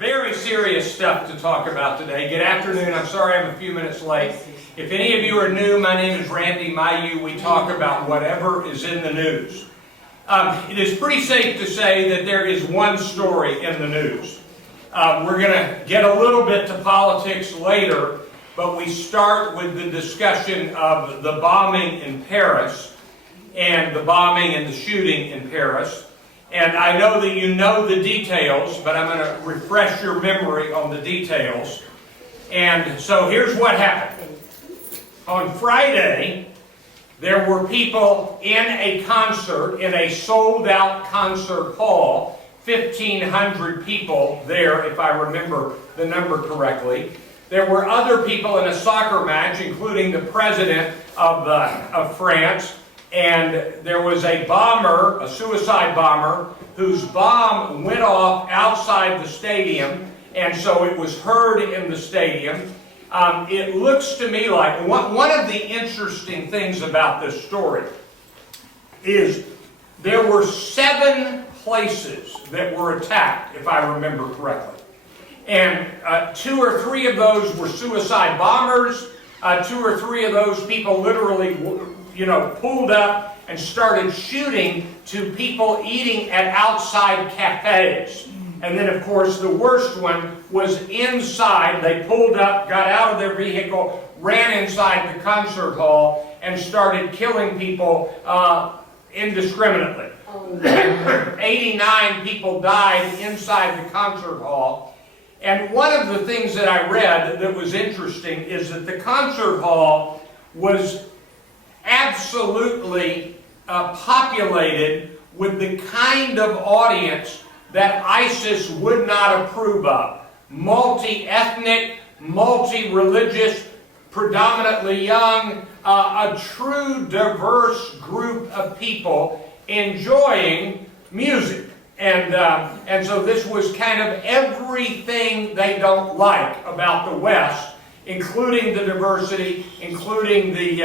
Very serious stuff to talk about today. Good afternoon. I'm sorry I'm a few minutes late. If any of you are new, my name is Randy Mayeau. We talk about whatever is in the news. It is pretty safe to say that there is one story in the news. We're going to get a little bit to politics later, but we start with the discussion of the bombing in Paris and the bombing and the shooting in Paris. And I know that you know the details, but I'm going to refresh your memory on the details. And so here's what happened. On Friday, there were people in a concert, in a sold-out concert hall, 1,500 people there, if I remember the number correctly. There were other people in a soccer match, including the president of France. And there was a bomber, a suicide bomber, whose bomb went off outside the stadium, and so it was heard in the stadium. It looks to me like one of the interesting things about this story is there were 7 places that were attacked, if I remember correctly. And 2 or 3 of those were suicide bombers. 2 or 3 of those people literally pulled up and started shooting to people eating at outside cafes. And then, of course, the worst one was inside. They pulled up, got out of their vehicle, ran inside the concert hall, and started killing people indiscriminately. 89 people died inside the concert hall. And one of the things that I read that was interesting is that the concert hall was absolutely populated with the kind of audience that ISIS would not approve of. Multi-ethnic, multi-religious, predominantly young, a true diverse group of people enjoying music. And so this was kind of everything they don't like about the West, including the diversity, including the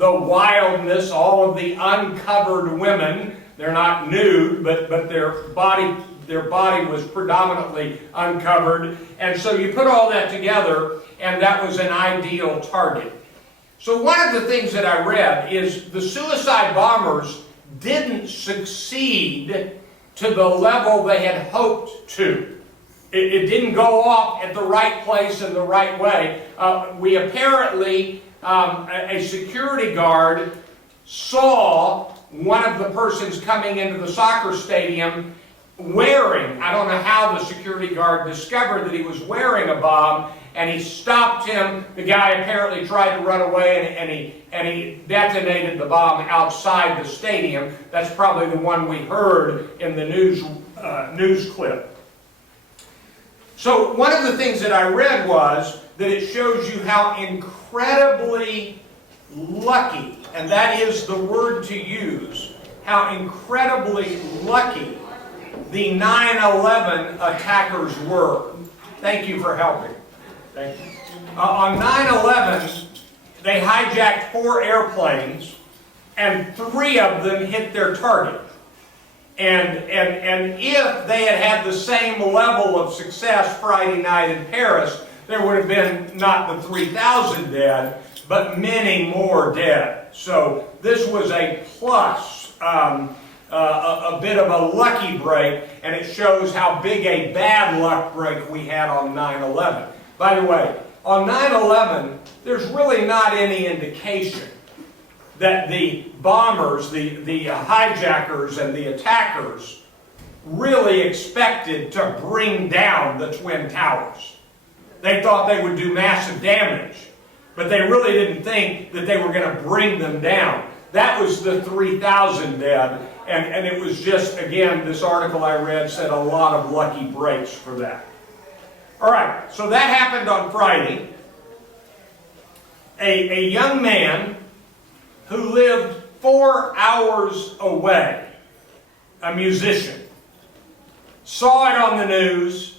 wildness, all of the uncovered women. They're not nude, but their body was predominantly uncovered. And so you put all that together, and that was an ideal target. So one of the things that I read is the suicide bombers didn't succeed to the level they had hoped to. It didn't go off at the right place in the right way. We apparently, a security guard saw one of the persons coming into the soccer stadium wearing, I don't know how the security guard discovered that he was wearing a bomb, and he stopped him. The guy apparently tried to run away, and he detonated the bomb outside the stadium. That's probably the one we heard in the news clip. So one of the things that I read was that it shows you how incredibly lucky, and that is the word to use, how incredibly lucky the 9/11 attackers were. Thank you for helping. Thank you. On 9/11, they hijacked 4 airplanes, and 3 of them hit their target. And if they had had the same level of success Friday night in Paris, there would have been not the 3,000 dead, but many more dead. So this was a plus, a bit of a lucky break, and it shows how big a bad luck break we had on 9/11. By the way, on 9/11, there's really not any indication that the bombers, the hijackers and the attackers really expected to bring down the Twin Towers. They thought they would do massive damage, but they really didn't think that they were going to bring them down. That was the 3,000 dead, and it was just, again, this article I read said a lot of lucky breaks for that. All right, so that happened on Friday. A young man who lived 4 hours away, a musician, saw it on the news,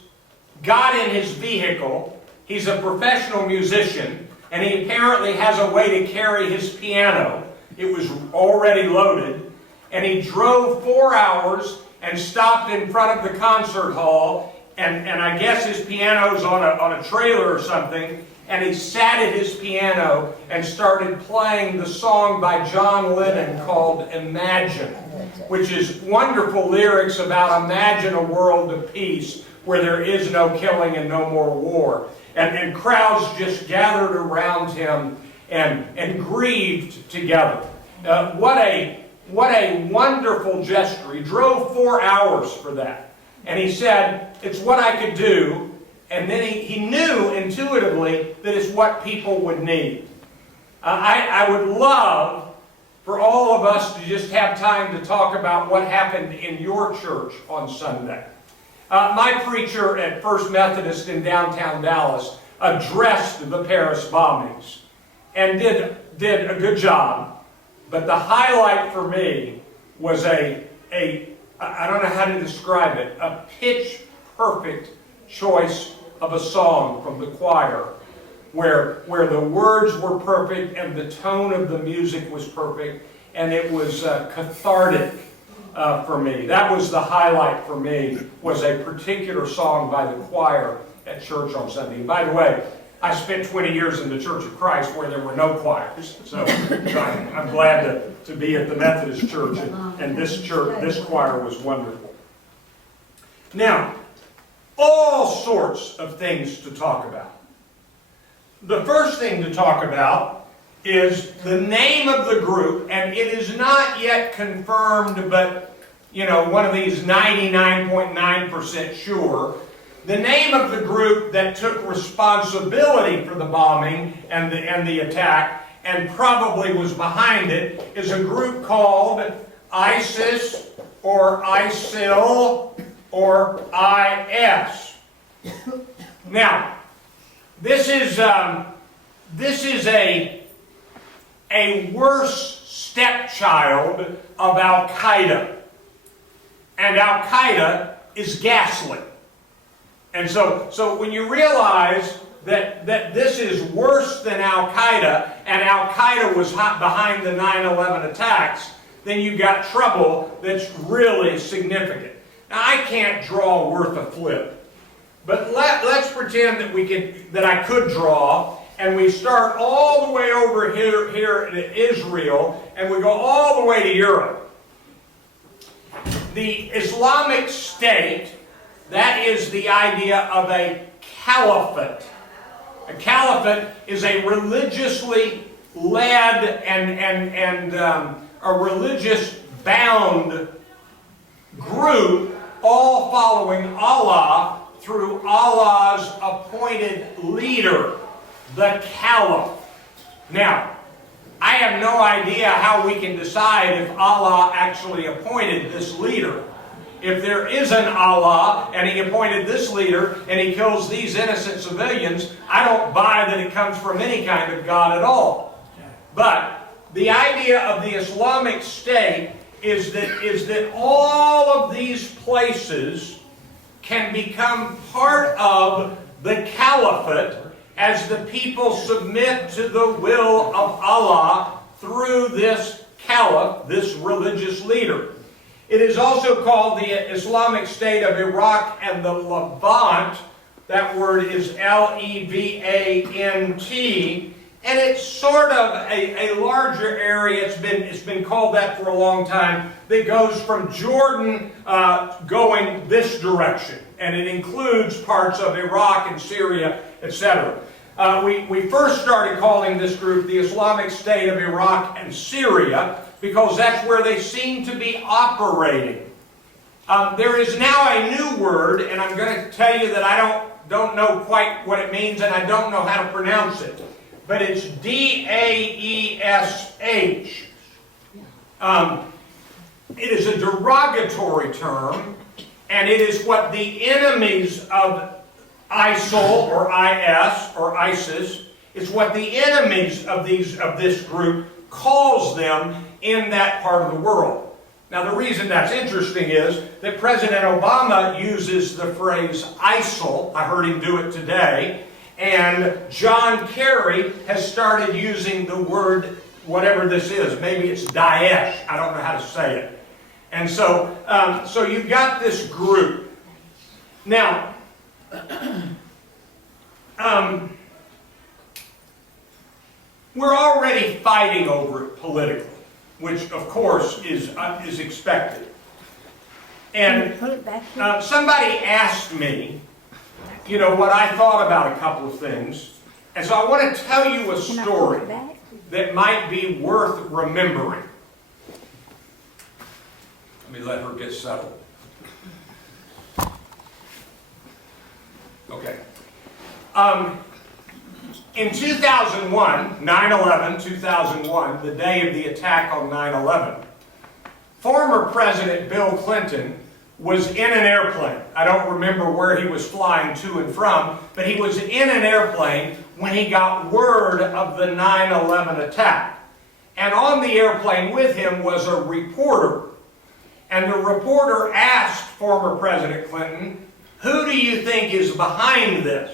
got in his vehicle. He's a professional musician, and he apparently has a way to carry his piano. It was already loaded, and he drove 4 hours and stopped in front of the concert hall and I guess his piano's on a trailer or something, and he sat at his piano and started playing the song by John Lennon called Imagine, which is wonderful lyrics about imagine a world of peace where there is no killing and no more war. And crowds just gathered around him and grieved together. What a wonderful gesture. He drove 4 hours for that. And he said, it's what I could do. And then he knew intuitively that it's what people would need. I would love for all of us to just have time to talk about what happened in your church on Sunday. My preacher at First Methodist in downtown Dallas addressed the Paris bombings and did a good job. But the highlight for me was I don't know how to describe it, a pitch-perfect choice of a song from the choir where the words were perfect and the tone of the music was perfect, and it was cathartic for me. That was the highlight for me, was a particular song by the choir at church on Sunday. And by the way, I spent 20 years in the Church of Christ where there were no choirs. So I'm glad to be at the Methodist Church, and this choir was wonderful. Now, all sorts of things to talk about. The first thing to talk about is the name of the group, and it is not yet confirmed, but, you know, one of these 99.9% sure. The name of the group that took responsibility for the bombing and the attack, and probably was behind it, is a group called ISIS or ISIL or IS. Now, this is a worse stepchild of Al-Qaeda. And Al-Qaeda is ghastly. And so when you realize that this is worse than Al-Qaeda, and Al-Qaeda was behind the 9/11 attacks, then you've got trouble that's really significant. Now, I can't draw worth a flip, but let's pretend that I could draw, and we start all the way over here in Israel, and we go all the way to Europe. The Islamic State, that is the idea of a caliphate. A caliphate is a religiously led and a religious bound group, all following Allah through Allah's appointed leader, the caliph. Now, I have no idea how we can decide if Allah actually appointed this leader. If there is an Allah and He appointed this leader and He kills these innocent civilians, I don't buy that it comes from any kind of God at all. But the idea of the Islamic State is that all of these places can become part of the caliphate as the people submit to the will of Allah through this caliph, this religious leader. It is also called the Islamic State of Iraq and the Levant. That word is Levant, and it's sort of a larger area. It's been called that for a long time. That goes from Jordan going this direction, and it includes parts of Iraq and Syria, etc. We first started calling this group the Islamic State of Iraq and Syria because that's where they seem to be operating. There is now a new word, and I'm going to tell you that I don't know quite what it means, and I don't know how to pronounce it. But it's D-A-E-S-H. It is a derogatory term, and it is what the enemies of ISIL or IS or ISIS, it's what the enemies of this group calls them in that part of the world. Now, the reason that's interesting is that President Obama uses the phrase ISIL. I heard him do it today. And John Kerry has started using the word, whatever this is. Maybe it's Daesh. I don't know how to say it. And so you've got this group. Now, We're already fighting over it politically, which of course is expected. And somebody asked me, you know, what I thought about a couple of things. And so I want to tell you a story that might be worth remembering. Let me let her get settled. Okay. In 2001, 9/11, 2001, the day of the attack on 9/11, former President Bill Clinton was in an airplane. I don't remember where he was flying to and from, but he was in an airplane when he got word of the 9/11 attack. And on the airplane with him was a reporter. And the reporter asked former President Clinton, "Who do you think is behind this?"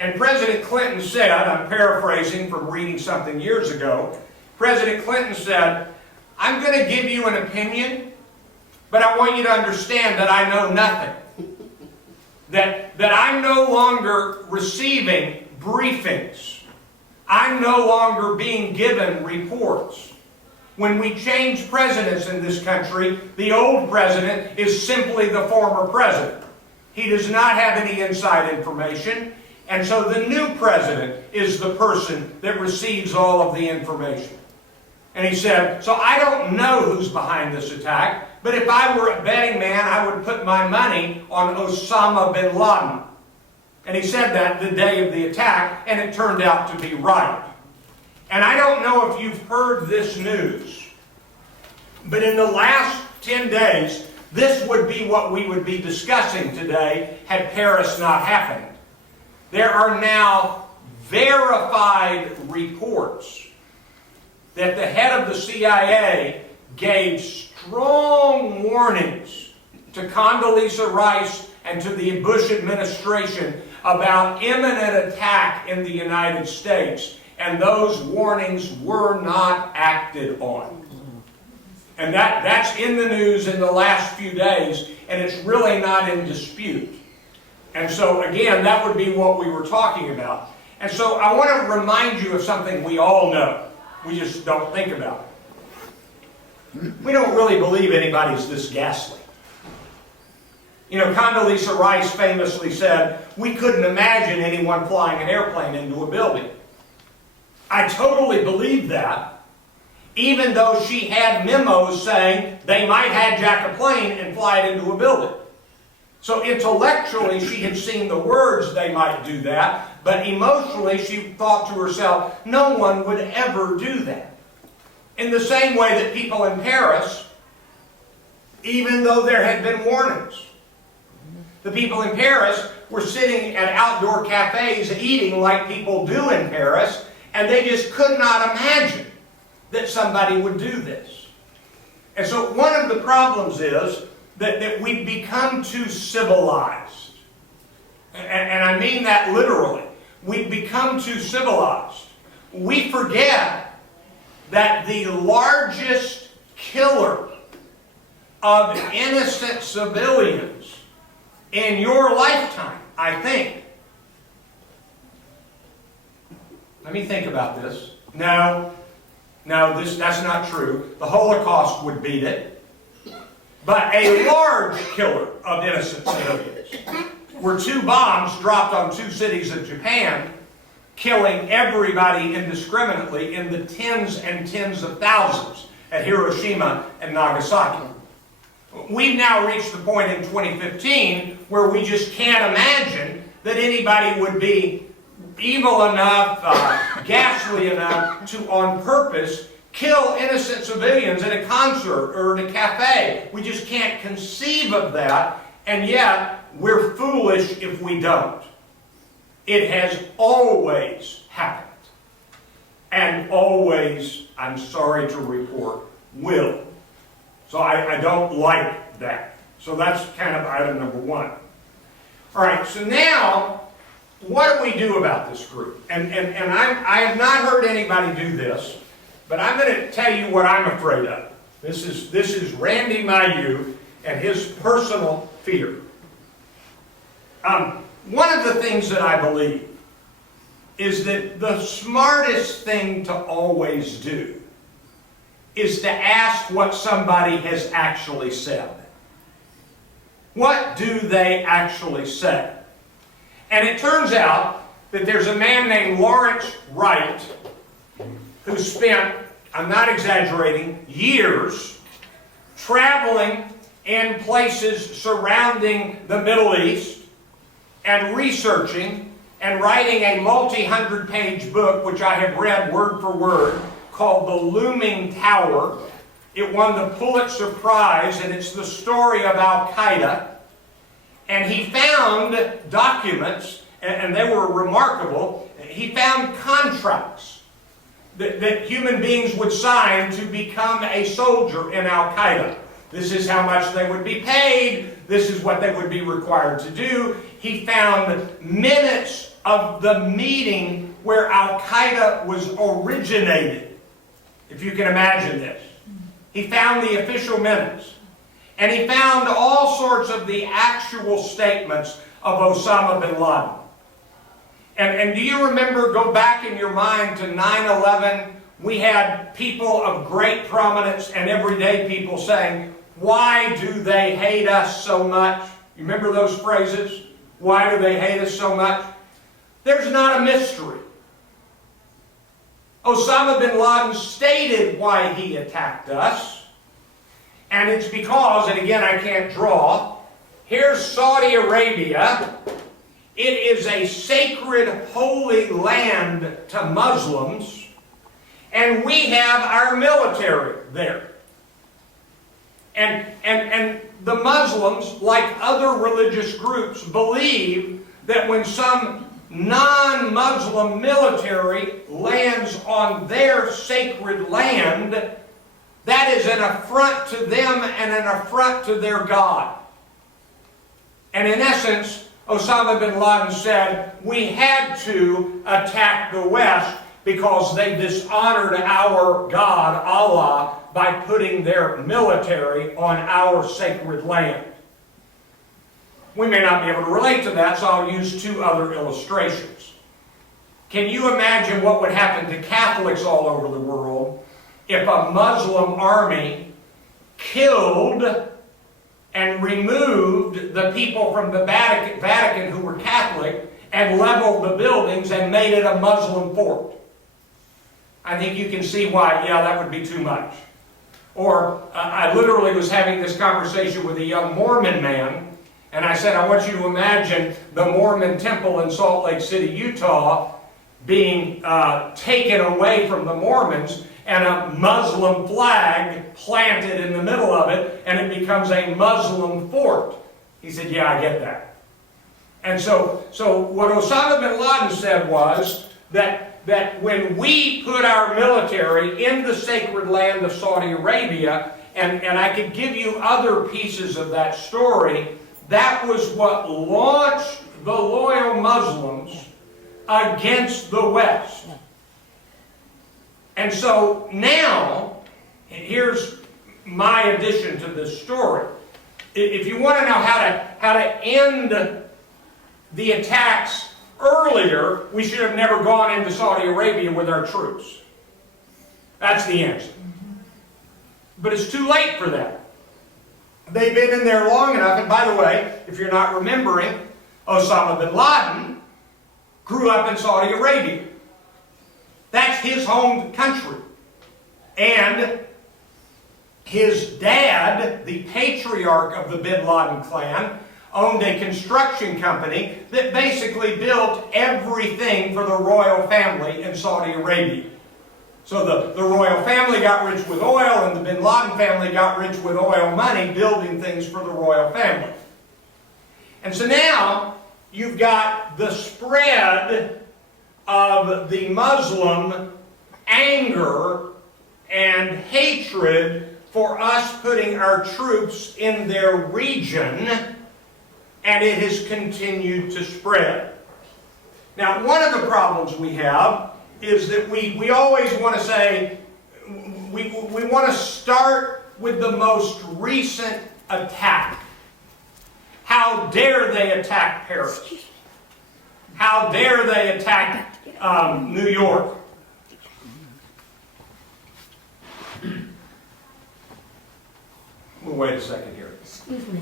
And President Clinton said, I'm paraphrasing from reading something years ago, President Clinton said, "I'm going to give you an opinion, but I want you to understand that I know nothing. That I'm no longer receiving briefings. I'm no longer being given reports. When we change presidents in this country, the old president is simply the former president. He does not have any inside information, and so the new president is the person that receives all of the information." And he said, "So I don't know who's behind this attack, but if I were a betting man, I would put my money on Osama bin Laden." And he said that the day of the attack, and it turned out to be right. And I don't know if you've heard this news, but in the last 10 days, this would be what we would be discussing today had Paris not happened. There are now verified reports that the head of the CIA gave strong warnings to Condoleezza Rice and to the Bush administration about imminent attack in the United States, and those warnings were not acted on. And that's in the news in the last few days, and it's really not in dispute. And so, again, that would be what we were talking about. And so I want to remind you of something we all know. We just don't think about it. We don't really believe anybody's this ghastly. You know, Condoleezza Rice famously said, "We couldn't imagine anyone flying an airplane into a building." I totally believe that, even though she had memos saying they might hijack a plane and fly it into a building. So intellectually, she had seen the words, "they might do that," but emotionally, she thought to herself, no one would ever do that. In the same way that people in Paris, even though there had been warnings, the people in Paris were sitting at outdoor cafes eating like people do in Paris, and they just could not imagine that somebody would do this. And so one of the problems is that we've become too civilized. And I mean that literally. We've become too civilized. We forget that the largest killer of innocent civilians in your lifetime, I think. Let me think about this. No, that's not true. The Holocaust would beat it. But a large killer of innocent civilians were 2 bombs dropped on 2 cities of Japan, killing everybody indiscriminately in the tens and tens of thousands at Hiroshima and Nagasaki. We've now reached the point in 2015 where we just can't imagine that anybody would be evil enough, ghastly enough to, on purpose, kill innocent civilians at a concert or in a cafe. We just can't conceive of that, and yet we're foolish if we don't. It has always happened, and always, I'm sorry to report, will. So I don't like that. So that's kind of item number 1. All right, so now, what do we do about this group? And I have not heard anybody do this, but I'm going to tell you what I'm afraid of. This is Randy Mayeau and his personal fear. One of the things that I believe is that the smartest thing to always do is to ask what somebody has actually said. What do they actually say? And it turns out that there's a man named Lawrence Wright who spent, I'm not exaggerating, years traveling in places surrounding the Middle East and researching and writing a multi-hundred-page book, which I have read word for word, called The Looming Tower. It won the Pulitzer Prize, and it's the story of Al-Qaeda. And he found documents, and they were remarkable. He found contracts that human beings would sign to become a soldier in Al-Qaeda. This is how much they would be paid. This is what they would be required to do. He found minutes of the meeting where Al-Qaeda was originated, if you can imagine this. He found the official minutes. And he found all sorts of the actual statements of Osama bin Laden. And do you remember, go back in your mind to 9/11, we had people of great prominence and everyday people saying, why do they hate us so much? You remember those phrases? Why do they hate us so much? There's not a mystery. Osama bin Laden stated why he attacked us. And it's because, and again I can't draw, here's Saudi Arabia. It is a sacred, holy land to Muslims, and we have our military there. And the Muslims, like other religious groups, believe that when some non-Muslim military lands on their sacred land, that is an affront to them and an affront to their God. And in essence, Osama bin Laden said, we had to attack the West because they dishonored our God, Allah, by putting their military on our sacred land. We may not be able to relate to that, so I'll use two other illustrations. Can you imagine what would happen to Catholics all over the world if a Muslim army killed and removed the people from the Vatican who were Catholic and leveled the buildings and made it a Muslim fort? I think you can see why, yeah, that would be too much. Or I literally was having this conversation with a young Mormon man, and I said, I want you to imagine the Mormon temple in Salt Lake City, Utah, being taken away from the Mormons, and a Muslim flag planted in the middle of it, and it becomes a Muslim fort. He said, yeah, I get that. And so what Osama bin Laden said was that when we put our military in the sacred land of Saudi Arabia, and I could give you other pieces of that story, that was what launched the loyal Muslims against the West. And so now, here's my addition to this story. If you want to know how to end the attacks earlier, we should have never gone into Saudi Arabia with our troops. That's the answer. But it's too late for that. They've been in there long enough, and by the way, if you're not remembering, Osama bin Laden grew up in Saudi Arabia. That's his home country. And his dad, the patriarch of the bin Laden clan, owned a construction company that basically built everything for the royal family in Saudi Arabia. So the royal family got rich with oil, and the bin Laden family got rich with oil money building things for the royal family. And so now you've got the spread of the Muslim anger and hatred for us putting our troops in their region, and it has continued to spread. Now, one of the problems we have is that we always want to say, we want to start with the most recent attack. How how dare they attack Paris? How dare they attack New York? Well, wait a second here. Excuse me.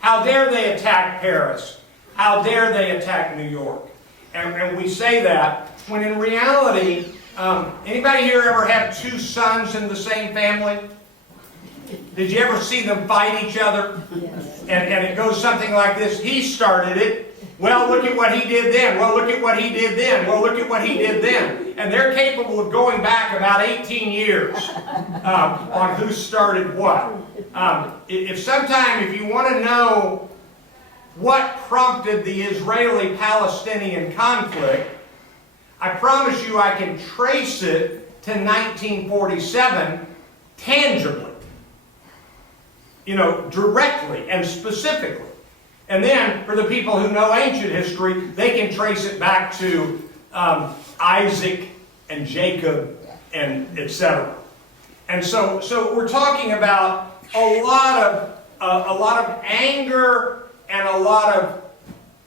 How dare they attack Paris? How dare they attack New York? And we say that when in reality, anybody here ever have two sons in the same family? Did you ever see them fight each other? Yes. And it goes something like this. He started it. Well, look at what he did then. Well, look at what he did then. Well, look at what he did then. And they're capable of going back about 18 years on who started what. If you want to know what prompted the Israeli-Palestinian conflict, I promise you I can trace it to 1947 tangibly. You know, directly and specifically. And then, for the people who know ancient history, they can trace it back to Isaac and Jacob and etc. And so we're talking about a lot of anger and a lot of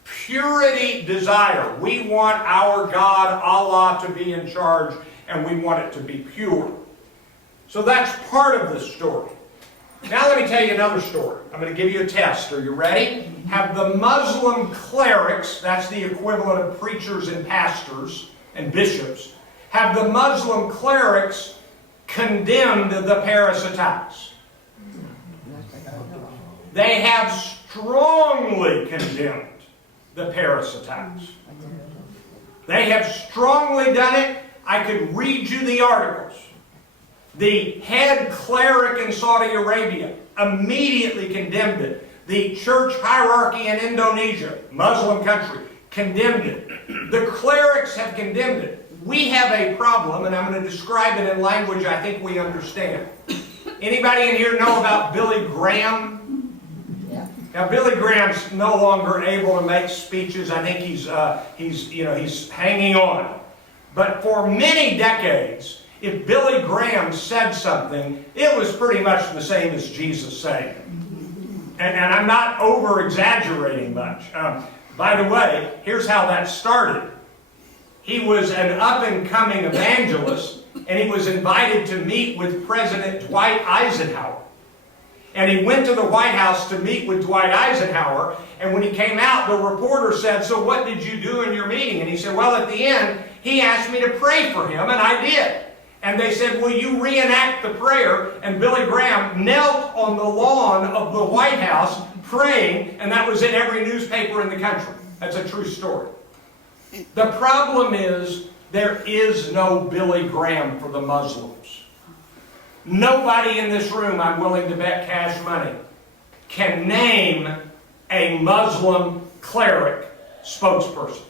purity desire. We want our God, Allah, to be in charge, and we want it to be pure. So that's part of the story. Now let me tell you another story. I'm going to give you a test. Are you ready? Have the Muslim clerics, that's the equivalent of preachers and pastors and bishops, have the Muslim clerics condemned the Paris attacks? They have strongly condemned the Paris attacks. They have strongly done it. I could read you the articles. The head cleric in Saudi Arabia immediately condemned it. The church hierarchy in Indonesia, Muslim country, condemned it. The clerics have condemned it. We have a problem, and I'm going to describe it in language I think we understand. Anybody in here know about Billy Graham? Yeah. Now, Billy Graham's no longer able to make speeches. I think he's hanging on. But for many decades, if Billy Graham said something, it was pretty much the same as Jesus saying. And I'm not over-exaggerating much. By the way, here's how that started. He was an up-and-coming evangelist, and he was invited to meet with President Dwight Eisenhower. And he went to the White House to meet with Dwight Eisenhower, and when he came out, the reporter said, "So what did you do in your meeting?" And he said, "Well, at the end, he asked me to pray for him, and I did." And they said, "Will you reenact the prayer?" And Billy Graham knelt on the lawn of the White House praying, and that was in every newspaper in the country. That's a true story. The problem is, there is no Billy Graham for the Muslims. Nobody in this room, I'm willing to bet cash money, can name a Muslim cleric spokesperson.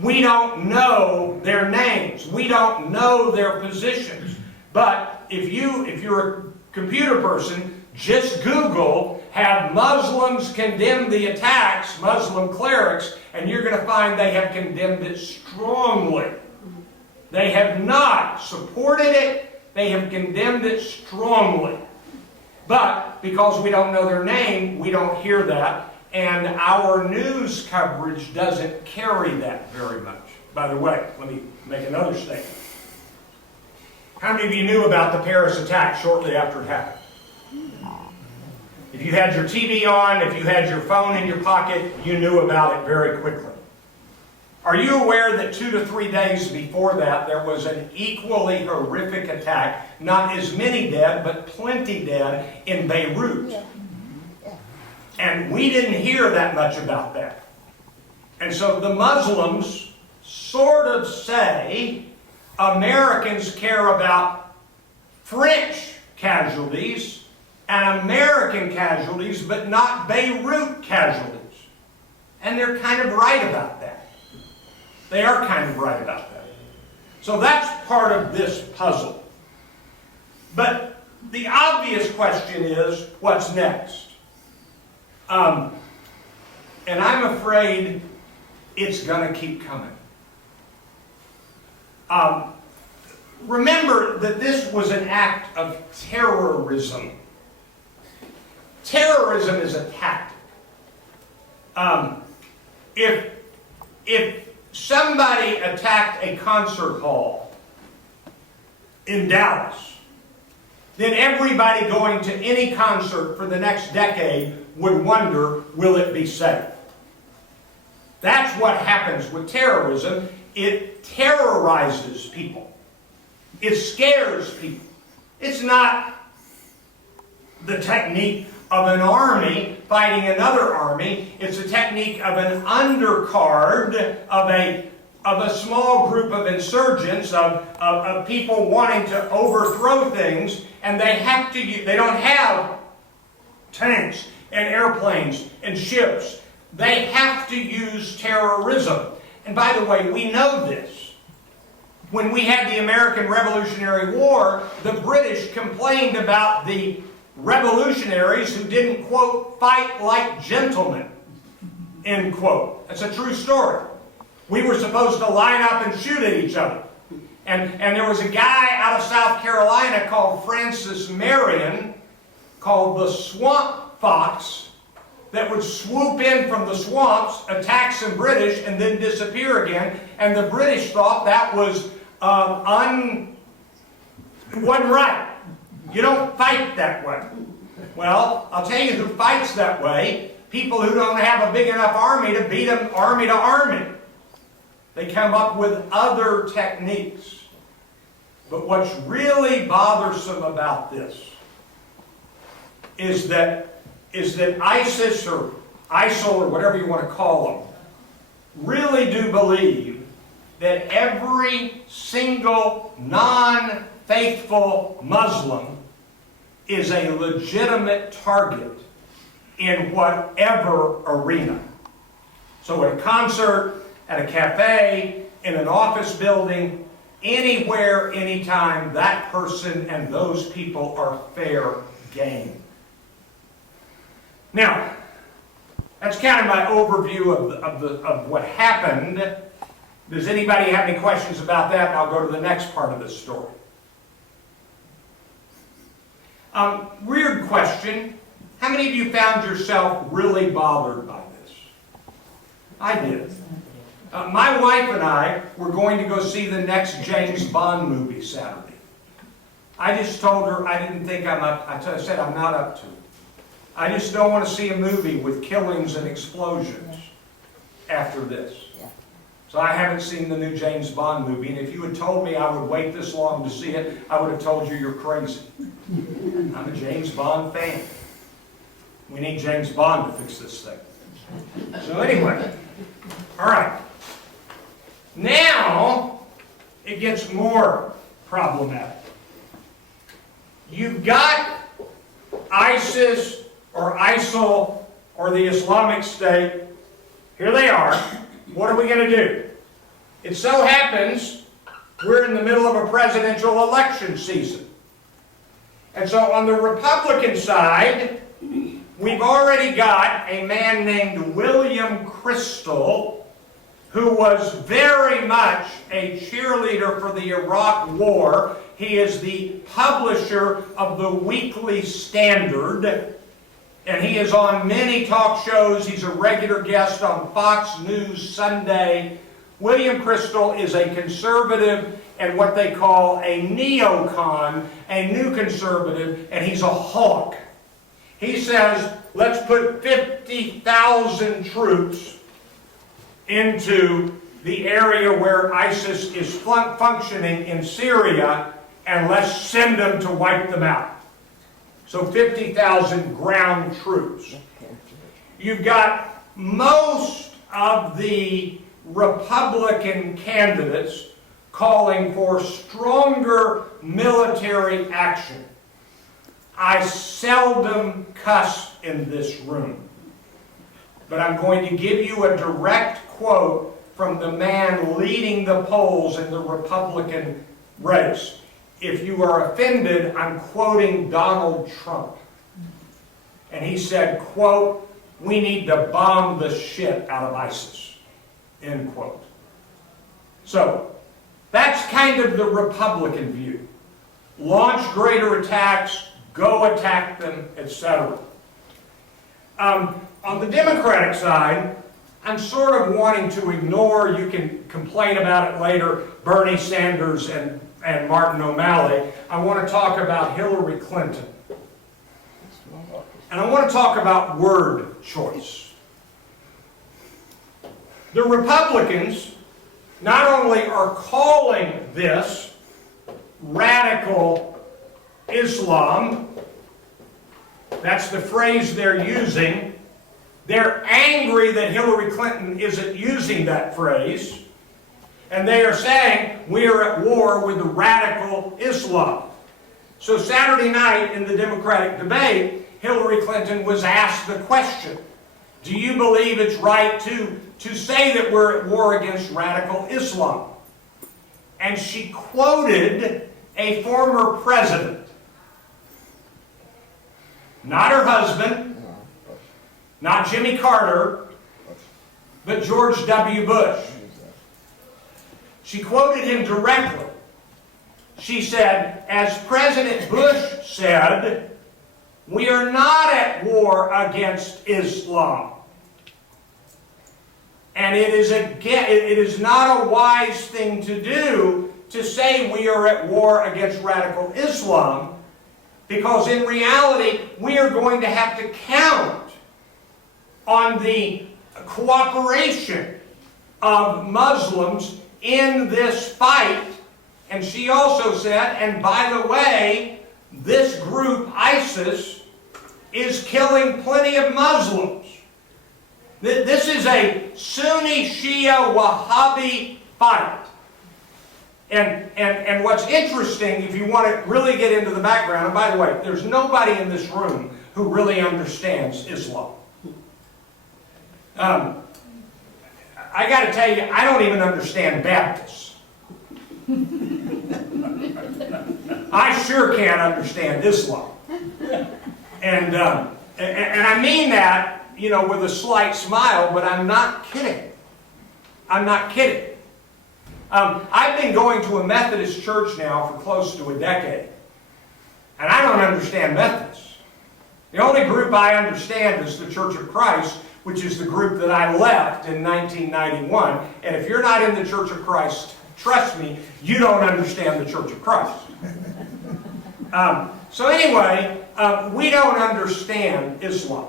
We don't know their names. We don't know their positions. But if you're a computer person, just Google, have Muslims condemn the attacks, Muslim clerics, and you're going to find they have condemned it strongly. They have not supported it. They have condemned it strongly. But because we don't know their name, we don't hear that. And our news coverage doesn't carry that very much. By the way, let me make another statement. How many of you knew about the Paris attack shortly after it happened? If you had your TV on, if you had your phone in your pocket, you knew about it very quickly. Are you aware that 2 to 3 days before that, there was an equally horrific attack, not as many dead, but plenty dead, in Beirut? And we didn't hear that much about that. And so the Muslims sort of say Americans care about French casualties and American casualties, but not Beirut casualties. And they're kind of right about that. They are kind of right about that. So that's part of this puzzle. But the obvious question is, what's next? And I'm afraid it's going to keep coming. remember that this was an act of terrorism. Terrorism is a tactic. If somebody attacked a concert hall in Dallas, then everybody going to any concert for the next decade would wonder, will it be safe? That's what happens with terrorism. It terrorizes people. It scares people. It's not the technique of an army fighting another army. It's a technique of an undercard of a small group of insurgents, of people wanting to overthrow things, and they don't have tanks and airplanes and ships. They have to use terrorism. And by the way, we know this. When we had the American Revolutionary War, the British complained about the revolutionaries who didn't, quote, fight like gentlemen, end quote. That's a true story. We were supposed to line up and shoot at each other. And there was a guy out of South Carolina called Francis Marion, called the Swamp Fox, that would swoop in from the swamps, attack some British, and then disappear again. And the British thought that was wasn't right. You don't fight that way. Well, I'll tell you who fights that way. People who don't have a big enough army to beat them army to army. They come up with other techniques. But what's really bothersome about this is that ISIS or ISIL or whatever you want to call them really do believe that every single non-faithful Muslim is a legitimate target in whatever arena. So at a concert, at a cafe, in an office building, anywhere, anytime, that person and those people are fair game. Now, that's kind of my overview of what happened. Does anybody have any questions about that? And I'll go to the next part of this story. Weird question. How many of you found yourself really bothered by this? I did. My wife and I were going to go see the next James Bond movie Saturday. I just told her I didn't think I'm up. I said I'm not up to it. I just don't want to see a movie with killings and explosions after this. So I haven't seen the new James Bond movie, and if you had told me I would wait this long to see it, I would have told you you're crazy. I'm a James Bond fan. We need James Bond to fix this thing. So anyway, all right. Now, it gets more problematic. You've got ISIS or ISIL or the Islamic State. Here they are. What are we going to do? It so happens we're in the middle of a presidential election season. And so on the Republican side, we've already got a man named William Kristol, who was very much a cheerleader for the Iraq War. He is the publisher of the Weekly Standard, and he is on many talk shows. He's a regular guest on Fox News Sunday. William Kristol is a conservative and what they call a neocon, a new conservative, and he's a hawk. He says, let's put 50,000 troops into the area where ISIS is functioning in Syria, and let's send them to wipe them out. So 50,000 ground troops. You've got most of the Republican candidates calling for stronger military action. I seldom cuss in this room, but I'm going to give you a direct quote from the man leading the polls in the Republican race. If you are offended, I'm quoting Donald Trump. And he said, quote, "We need to bomb the shit out of ISIS," end quote. So, That's kind of the Republican view. Launch greater attacks, go attack them, etc. On the Democratic side, I'm sort of wanting to ignore, you can complain about it later, Bernie Sanders and Martin O'Malley. I want to talk about Hillary Clinton. And I want to talk about word choice. The Republicans not only are calling this radical Islam, that's the phrase they're using. They're angry that Hillary Clinton isn't using that phrase. And they are saying we are at war with the radical Islam. So Saturday night in the Democratic debate, Hillary Clinton was asked the question, do you believe it's right to say that we're at war against radical Islam? And she quoted a former president. Not her husband, not Jimmy Carter, but George W. Bush. She quoted him directly. She said, as President Bush said, we are not at war against Islam. And it is not a wise thing to do to say we are at war against radical Islam, because in reality, we are going to have to count on the cooperation of Muslims in this fight. And she also said, and by the way, this group, ISIS, is killing plenty of Muslims. This is a Sunni Shia Wahhabi fight. And what's interesting, if you want to really get into the background, and by the way, there's nobody in this room who really understands Islam. I got to tell you, I don't even understand Baptists. I sure can't understand Islam. And I mean that, you know, with a slight smile, but I'm not kidding. I'm not kidding. I've been going to a Methodist church now for close to a decade. And I don't understand Methodists. The only group I understand is the Church of Christ, which is the group that I left in 1991. And if you're not in the Church of Christ, trust me, you don't understand the Church of Christ. So anyway, we don't understand Islam.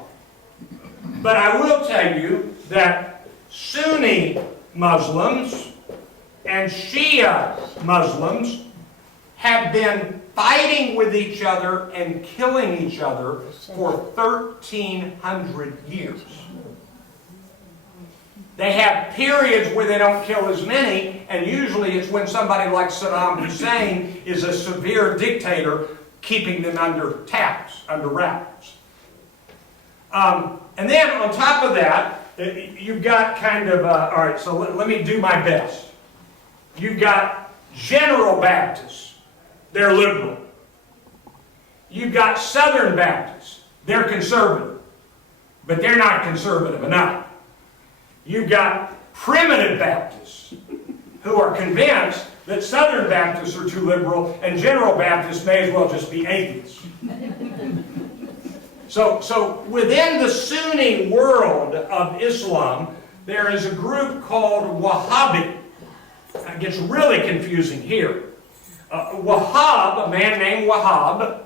But I will tell you that Sunni Muslims and Shia Muslims have been fighting with each other and killing each other for 1,300 years. They have periods where they don't kill as many, and usually it's when somebody like Saddam Hussein is a severe dictator keeping them under wraps. And then on top of that, you've got kind of, all right, so let me do my best. You've got General Baptists, they're liberal. You've got Southern Baptists, they're conservative, but they're not conservative enough. You've got Primitive Baptists, who are convinced that Southern Baptists are too liberal and General Baptists may as well just be atheists. So within the Sunni world of Islam, there is a group called Wahhabi. It gets really confusing here. Wahhab, a man named Wahhab,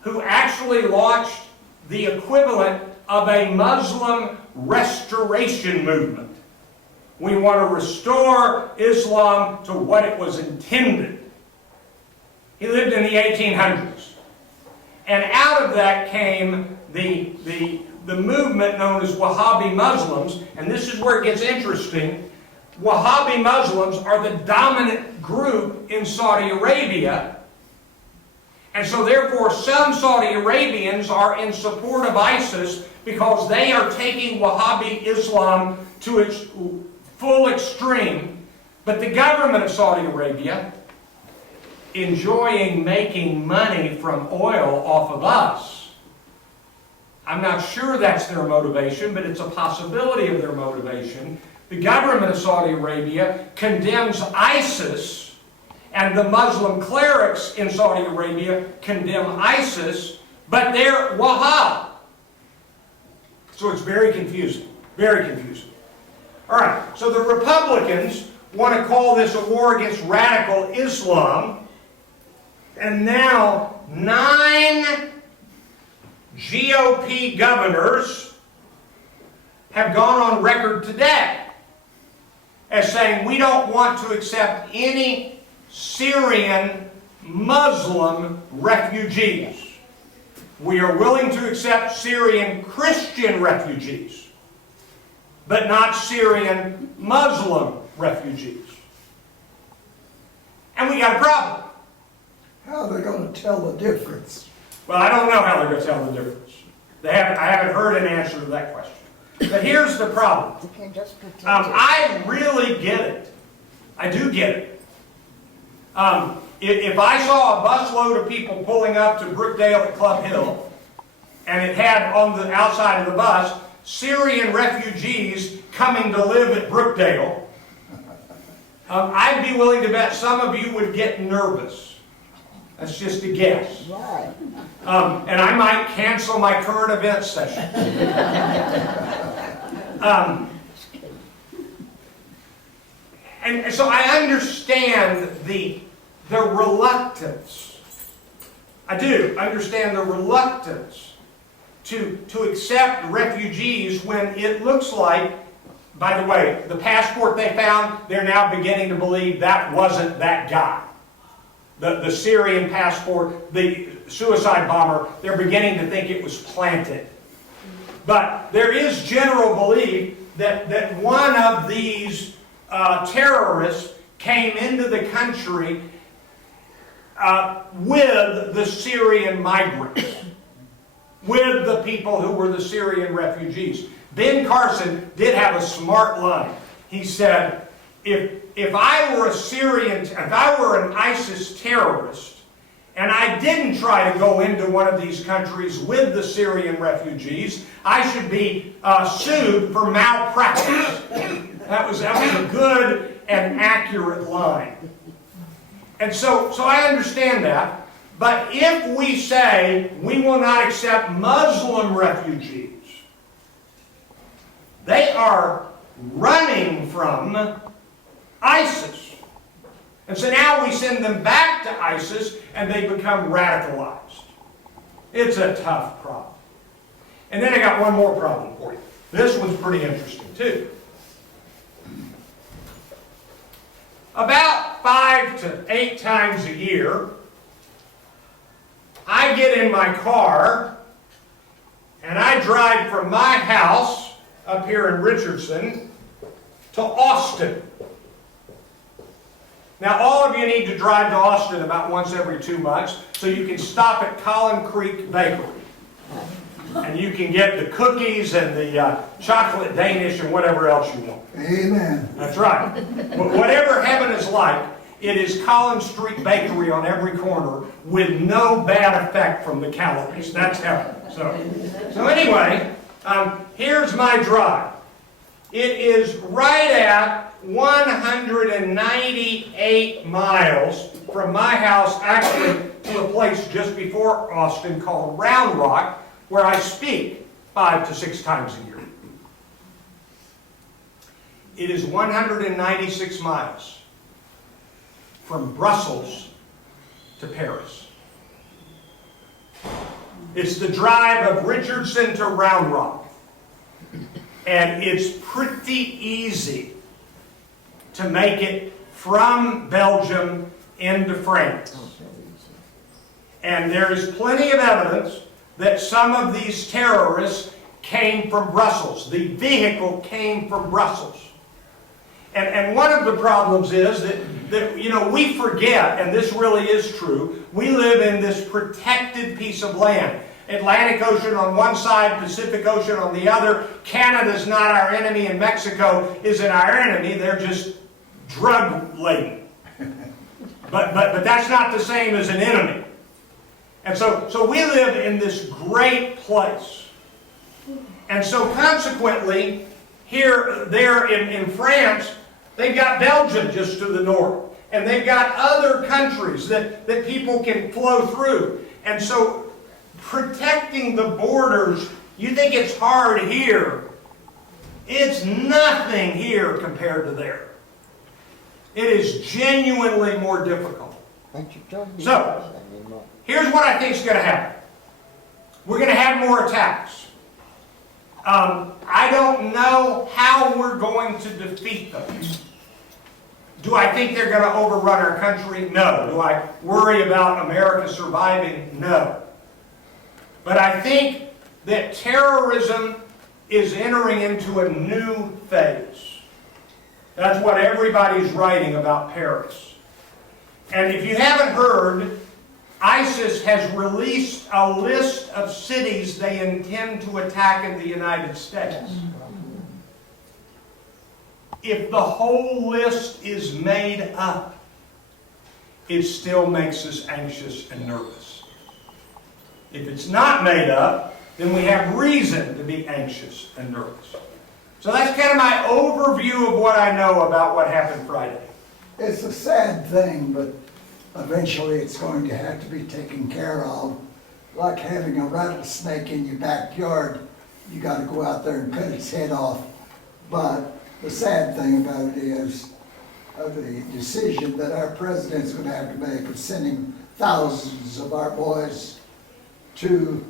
who actually launched the equivalent of a Muslim restoration movement. We want to restore Islam to what it was intended. He lived in the 1800s. And out of that came the movement known as Wahhabi Muslims, and this is where it gets interesting. Wahhabi Muslims are the dominant group in Saudi Arabia, and so therefore some Saudi Arabians are in support of ISIS because they are taking Wahhabi Islam to its full extreme, but the government of Saudi Arabia, enjoying making money from oil off of us. I'm not sure that's their motivation, but it's a possibility of their motivation. The government of Saudi Arabia condemns ISIS and the Muslim clerics in Saudi Arabia condemn ISIS, but they're Wahhab. So it's very confusing, very confusing. All right, so the Republicans want to call this a war against radical Islam, and now 9 GOP governors have gone on record today as saying we don't want to accept any Syrian Muslim refugees. We are willing to accept Syrian Christian refugees, but not Syrian Muslim refugees. And we got a problem. How are they going to tell the difference? Well, I don't know how they're going to tell the difference. I haven't heard an answer to that question. But here's the problem. You can just pretend I really get it. I do get it. If I saw a busload of people pulling up to Brookdale Club Hill, and it had on the outside of the bus Syrian refugees coming to live at Brookdale, I'd be willing to bet some of you would get nervous. That's just a guess. right. And I might cancel my current events session. And so I understand the reluctance. I do understand the reluctance to accept refugees when it looks like, by the way, the passport they found, they're now beginning to believe that wasn't that guy. The Syrian passport, the suicide bomber, they're beginning to think it was planted. But there is general belief that one of these terrorists came into the country with the Syrian migrants, with the people who were the Syrian refugees. Ben Carson did have a smart line. He said, if I were if I were an ISIS terrorist, and I didn't try to go into one of these countries with the Syrian refugees, I should be sued for malpractice. That was a good and accurate line. And so I understand that. But if we say we will not accept Muslim refugees, they are running from ISIS. And so now we send them back to ISIS and they become radicalized. It's a tough problem. And then I got one more problem for you. This one's pretty interesting too. About 5 to 8 times a year, I get in my car and I drive from my house up here in Richardson to Austin. Now, all of you need to drive to Austin about once every 2 months so you can stop at Collin Creek Bakery. And you can get the cookies and the chocolate Danish and whatever else you want. Amen. That's right. Whatever heaven is like, it is Collins Street Bakery on every corner with no bad effect from the calories. That's heaven. So anyway, here's my drive. It is right at 198 miles from my house, actually, to a place just before Austin called Round Rock, where I speak 5 to 6 times a year. It is 196 miles from Brussels to Paris. It's the drive of Richardson to Round Rock. And it's pretty easy to make it from Belgium into France. And there is plenty of evidence that some of these terrorists came from Brussels. The vehicle came from Brussels. And one of the problems is that we forget, and this really is true, we live in this protected piece of land. Atlantic Ocean on one side, Pacific Ocean on the other. Canada's not our enemy, and Mexico isn't our enemy. They're just drug-laden. But that's not the same as an enemy. And so we live in this great place. And so consequently, there in France, they've got Belgium just to the north. and they've got other countries that people can flow through. And so protecting the borders, you think it's hard here. It's nothing here compared to there. It is genuinely more difficult. So, here's what I think is going to happen. We're going to have more attacks. I don't know how we're going to defeat them. Do I think they're going to overrun our country? No. Do I worry about America surviving? No. But I think that terrorism is entering into a new phase. That's what everybody's writing about Paris. And if you haven't heard, ISIS has released a list of cities they intend to attack in the United States. If the whole list is made up, it still makes us anxious and nervous. If it's not made up, then we have reason to be anxious and nervous. So that's kind of my overview of what I know about what happened Friday. It's a sad thing, but eventually it's going to have to be taken care of. Like having a rattlesnake in your backyard, you got to go out there and cut its head off. But the sad thing about it is the decision that our president's going to have to make of sending thousands of our boys to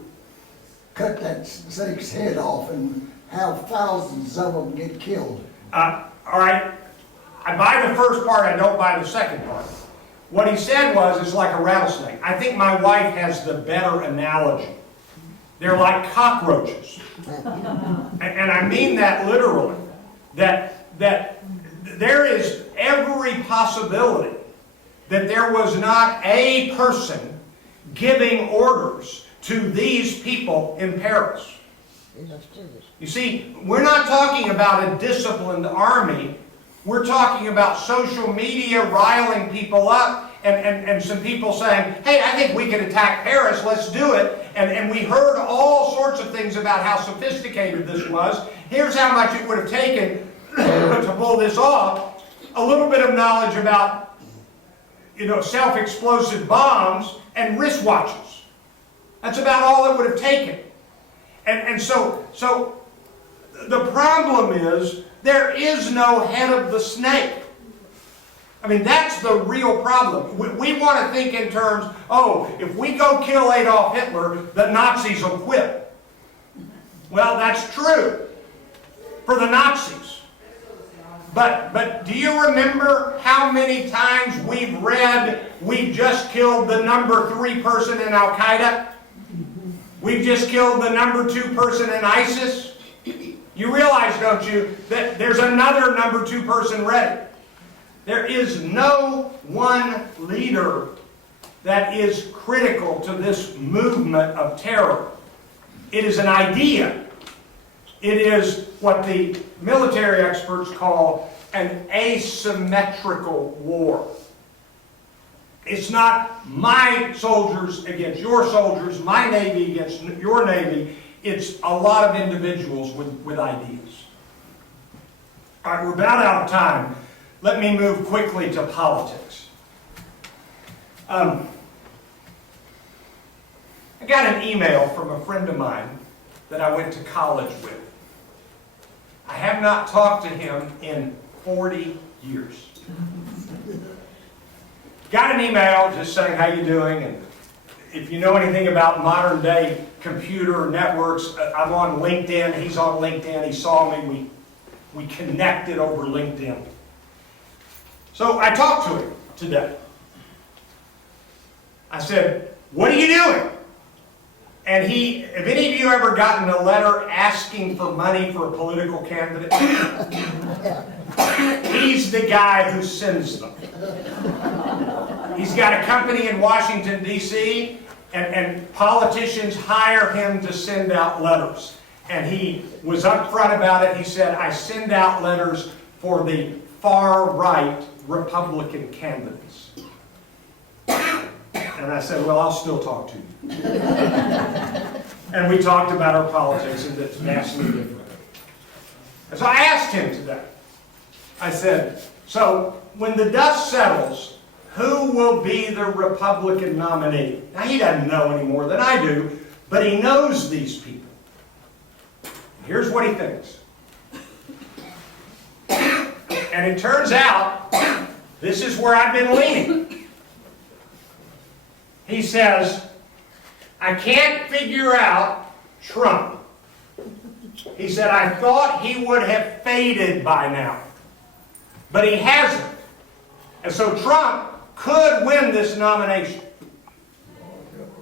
cut that snake's head off and have thousands of them get killed. All right, I buy the first part, I don't buy the second part. What he said was, it's like a rattlesnake. I think my wife has the better analogy. They're like cockroaches. And I mean that literally. That there is every possibility that there was not a person giving orders to these people in Paris. You see, we're not talking about a disciplined army. We're talking about social media riling people up and some people saying, hey, I think we could attack Paris, let's do it. And we heard all sorts of things about how sophisticated this was. Here's how much it would have taken to pull this off. A little bit of knowledge about, self-explosive bombs and wristwatches. That's about all it would have taken. And so the problem is, there is no head of the snake. I mean, that's the real problem. We want to think in terms, if we go kill Adolf Hitler, the Nazis will quit. Well, that's true for the Nazis. But do you remember how many times we've read, we've just killed the number 3 person in Al-Qaeda? We've just killed the number 2 person in ISIS? You realize, don't you, that there's another number 2 person ready? There is no one leader that is critical to this movement of terror. It is an idea. It is what the military experts call an asymmetrical war. It's not my soldiers against your soldiers, my Navy against your Navy. It's a lot of individuals with ideas. All right, we're about out of time. Let me move quickly to politics. I got an email from a friend of mine that I went to college with. I have not talked to him in 40 years. Got an email just saying, how you doing? And if you know anything about modern day computer networks, I'm on LinkedIn, he's on LinkedIn, he saw me, we connected over LinkedIn. So I talked to him today. I said, what are you doing? And if any of you ever gotten a letter asking for money for a political candidate, he's the guy who sends them. He's got a company in Washington, D.C., and politicians hire him to send out letters. And he was upfront about it. He said, I send out letters for the far-right Republican candidates. And I said, well, I'll still talk to you. And we talked about our politics, and it's vastly different. And so I asked him today, I said, so when the dust settles, who will be the Republican nominee? Now, he doesn't know any more than I do, but he knows these people. Here's what he thinks. And it turns out, this is where I've been leaning. He says, I can't figure out Trump. He said, I thought he would have faded by now. But he hasn't. And so Trump could win this nomination.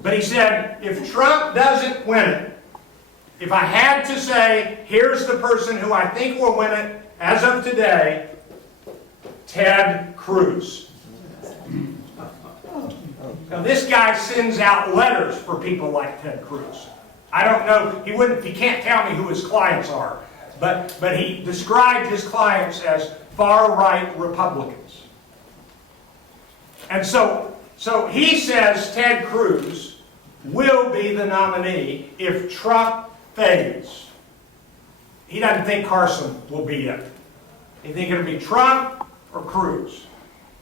But he said, if Trump doesn't win it, if I had to say, here's the person who I think will win it as of today, Ted Cruz. Now this guy sends out letters for people like Ted Cruz. I don't know, he can't tell me who his clients are, but he described his clients as far-right Republicans. And so he says Ted Cruz will be the nominee if Trump fades. He doesn't think Carson will be it. He thinks it'll be Trump or Cruz.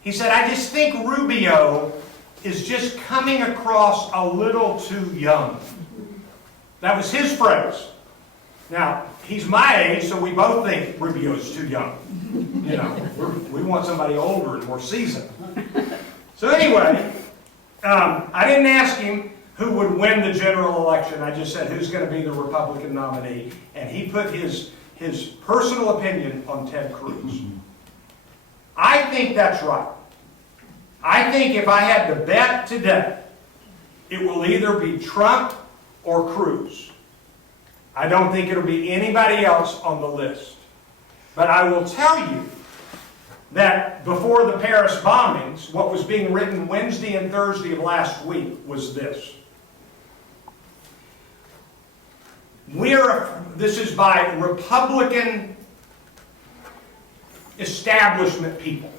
He said, I just think Rubio is just coming across a little too young. That was his phrase. Now, he's my age, so we both think Rubio's too young. You know, we want somebody older and more seasoned. So anyway, I didn't ask him who would win the general election. I just said who's going to be the Republican nominee. And he put his personal opinion on Ted Cruz. I think that's right. I think if I had to bet today, it will either be Trump or Cruz. I don't think it'll be anybody else on the list. But I will tell you that before the Paris bombings, what was being written Wednesday and Thursday of last week was this. This is by Republican establishment people.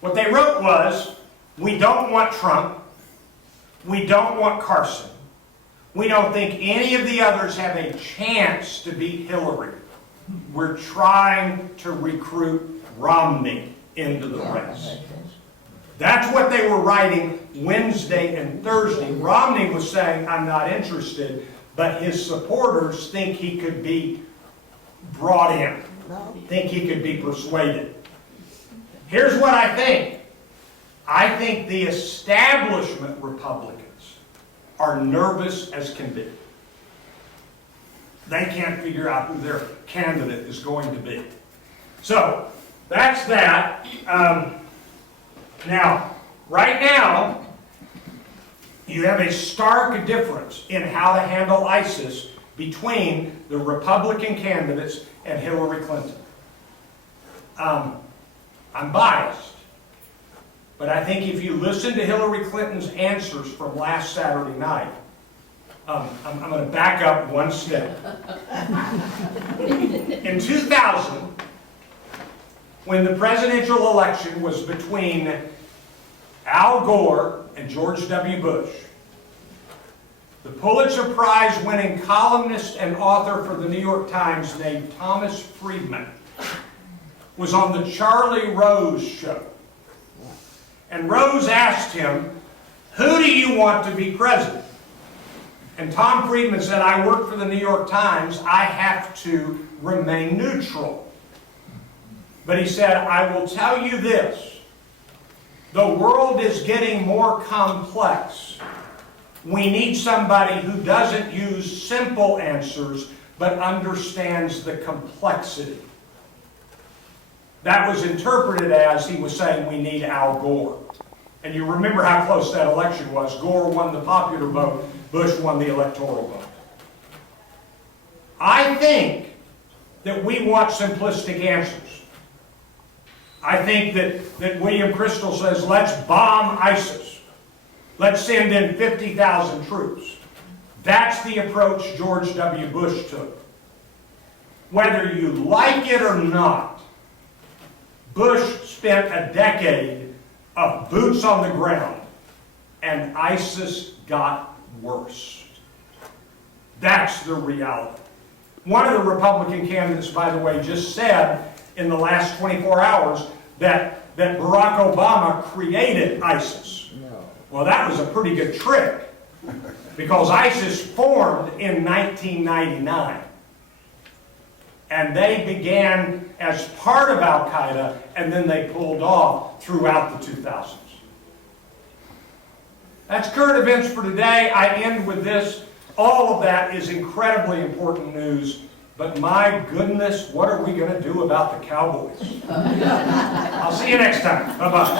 What they wrote was, we don't want Trump, we don't want Carson, we don't think any of the others have a chance to beat Hillary. We're trying to recruit Romney into the race. That's what they were writing Wednesday and Thursday. Romney was saying, I'm not interested, but his supporters think he could be brought in, think he could be persuaded. Here's what I think. I think the establishment Republicans are nervous as can be. They can't figure out who their candidate is going to be. So, that's that. Now, right now, you have a stark difference in how to handle ISIS between the Republican candidates and Hillary Clinton. I'm biased, but I think if you listen to Hillary Clinton's answers from last Saturday night, I'm going to back up one step. In 2000, when the presidential election was between Al Gore and George W. Bush, the Pulitzer Prize winning columnist and author for the New York Times named Thomas Friedman was on the Charlie Rose show. And Rose asked him, who do you want to be president? And Tom Friedman said, I work for the New York Times, I have to remain neutral. But he said, I will tell you this, the world is getting more complex. We need somebody who doesn't use simple answers, but understands the complexity. That was interpreted as he was saying we need Al Gore. And you remember how close that election was. Gore won the popular vote, Bush won the electoral vote. I think that we want simplistic answers. I think that William Crystal says, let's bomb ISIS. Let's send in 50,000 troops. That's the approach George W. Bush took. Whether you like it or not, Bush spent a decade of boots on the ground, and ISIS got worse. That's the reality. One of the Republican candidates, by the way, just said in the last 24 hours that Barack Obama created ISIS. Well, that was a pretty good trick, because ISIS formed in 1999. And they began as part of Al-Qaeda, and then they pulled off throughout the 2000s. That's current events for today. I end with this. All of that is incredibly important news, but my goodness, what are we going to do about the Cowboys? I'll see you next time. Bye-bye.